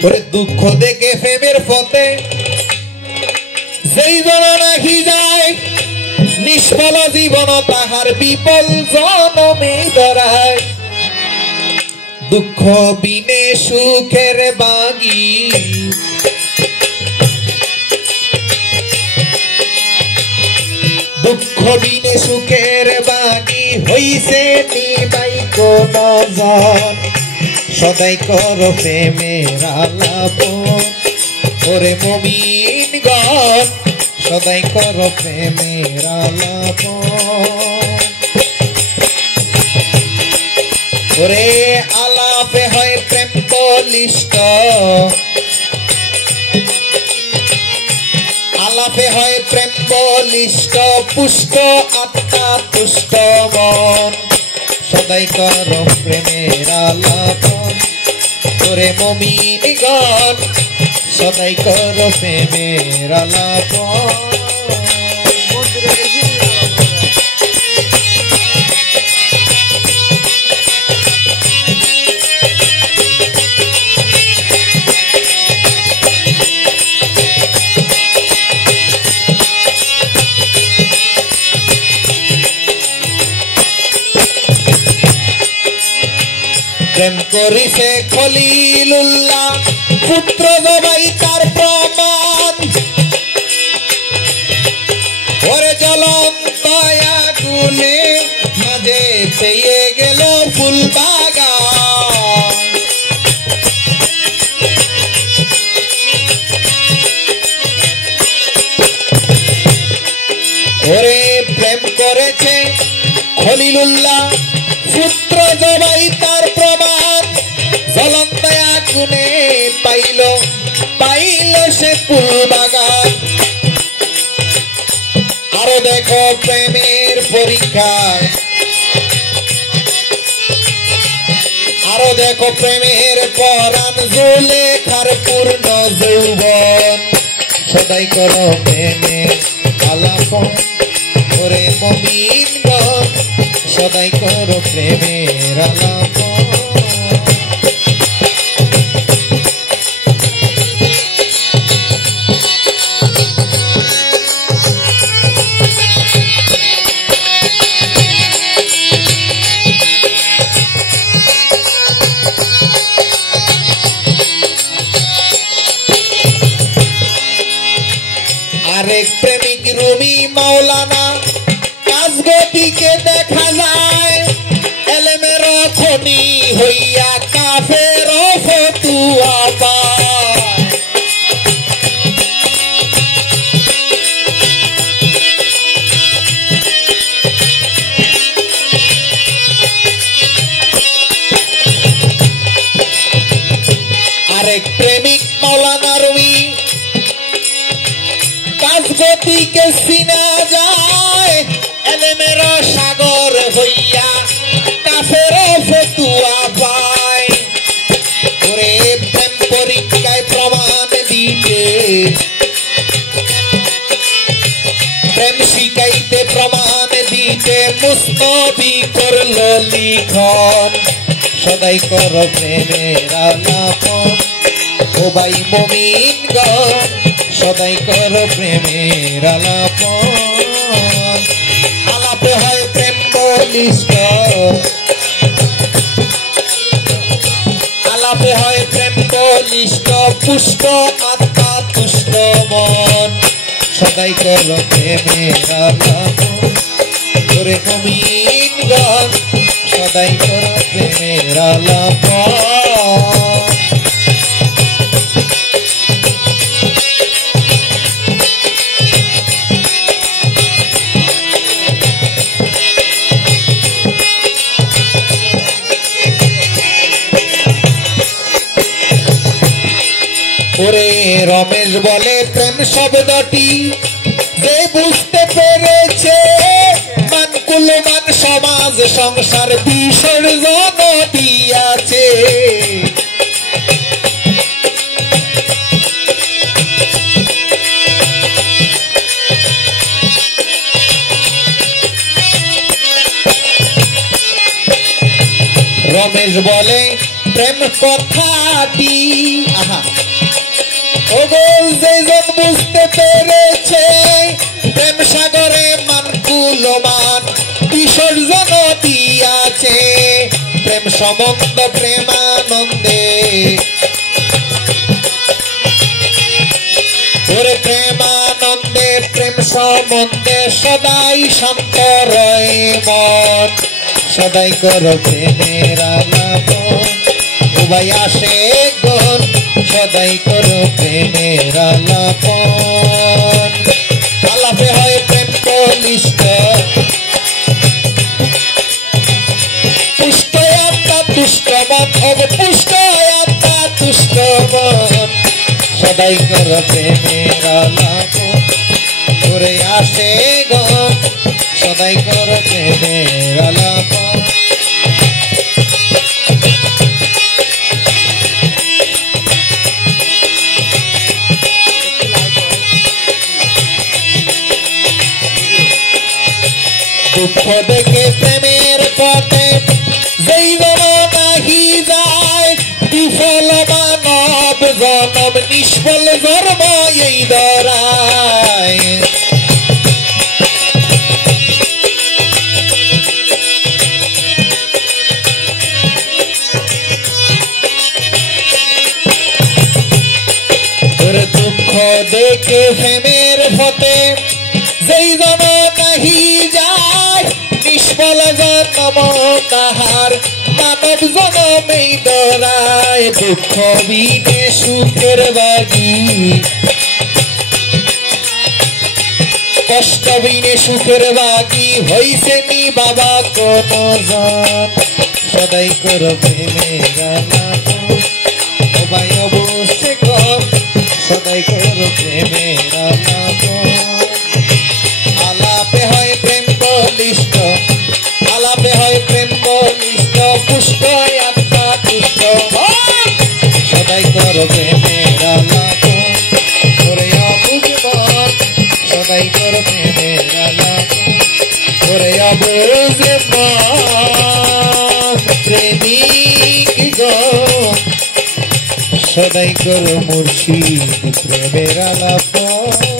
ওরে দুঃখ দেখে প্রেমের পথে যেই জন নাহি যায় নিষ্ফল জীবন তাহার বিপল জনমে ধরায় দুঃখ বিনে সুখের বাগি দুঃখ বিনে সুখের বাগি হইছে নিবাই কোন জন সদাই কর প্রেমের আলাপন ওরে মুমিন গণ সদাই কর প্রেমের আলাপন ওরে আলাপে হয় প্রেম বলিষ্ঠ আলাপে হয় প্রেম বলিষ্ঠ পুষ্ট আত্মা তুষ্ট মন সদাই কর প্রেমের আলাপন ওরে মুমিন গণ সদাই কর প্রেমের আলাপন প্রেম করিছে খলিলুল্লাহ পুত্র জবাই তার প্রমাণ ওরে জ্বলন্ত আগুনে মাঝে পেয়ে গেল ফুল বাগান ওরে প্রেম করেছে খলিলুল্লাহ পুত্র জবাই তার প্রমাণ জ্বলন্ত আগুনে পাইল সে ফুল বাগান আরো দেখো প্রেমের পরীক্ষায় আরো দেখো প্রেমের পরাণ জুলেখার পূর্ণ যৌবন সদাই করো প্রেমের আলাপন ওরে মুমিন গণ সদাই করো প্রেমের আলাপন আরেক প্রেমিক রুমি মাওলানা কাজগতিকে দেখা যায় এলেমের খনি হইয়া কাফের ফতুয়া পায় আরেক প্রেমিক মাওলানা রুমি কাজগতিকে চিনা যায় এলেমের সাগর হইয়া কাফের ফতুয়া পায় ওরে প্রেম পরীক্ষায় প্রমাণ দিতে প্রেম শিখাইতে প্রমাণ দিতে মুস্তফি করল লিখন সদাই কর প্রেমের আলাপন ও ভাই মুমিন গণ সদাই কর প্রেমের আলাপন আলাপে হয় প্রেম বলিষ্ঠ আলাপে হয় প্রেম বলিষ্ঠ পুষ্ট আত্মা তুষ্ট মন সদাই কর প্রেমের আলাপন ওরে মুমিন গণ সদাই কর প্রেমের আলাপন ওরে রমেশ বলে প্রেম শব্দটি যে বুঝতে পেরেছে মানকুল মান সমাজ সংসার বিসর্জন দিয়াছে রমেশ বলে প্রেম কথা কাটি আহা ওগোল যেজন বুঝতে পেরেছে প্রেম সাগরে মানকুলমান বিসর্জন দিয়াছে প্রেম সম্বন্ধ প্রেমানন্দে ওরে প্রেমানন্দে প্রেম সম্বন্ধে সদাই শান্ত রয় মন সদাই করো প্রেমের আলাপন উভয় আসে গুণ সদাই করো প্রেমের আলাপন আলাপে হয় প্রেম বলিষ্ঠ পুষ্ট আত্মা তুষ্ট মন অবপুষ্ট আত্মা তুষ্ট মন সদাই করো প্রেমের আলাপন ঘুরে আসে গুণ সদাই করো প্রেমের আলাপন দুঃখ দেখে প্রেমের পথে যেই জন নাহি যায় বিফল মানব জনম নিষ্ফল ধর্ম এই ধরায় দুঃখ দেখে প্রেমের পথে যেই জন নাহি যায় নিষ্ফল জন্ম তাহার মানব জনমেই দরায় দুঃখ বিনে সুখের বাগি কষ্ট বিনে সুখের বাগি হইছে নি বাবা কোন জন সদাই করো প্রেমের আলাপন সবাই অবশ্যই কর সদাই করো প্রেমের আলাপন আলাপে হয় প্রেম বলিষ্ঠ আলাপে হয় প্রেম বলিষ্ঠ পুষ্ট আত্মা তুষ্ট সদাই করো প্রেমের আলাপন করে অবুঝমন সদাই করো প্রেমের আলাপন করে অবুঝমন প্রেমিক গণ সদাই করো মুর্শিদ প্রেমের আলাপন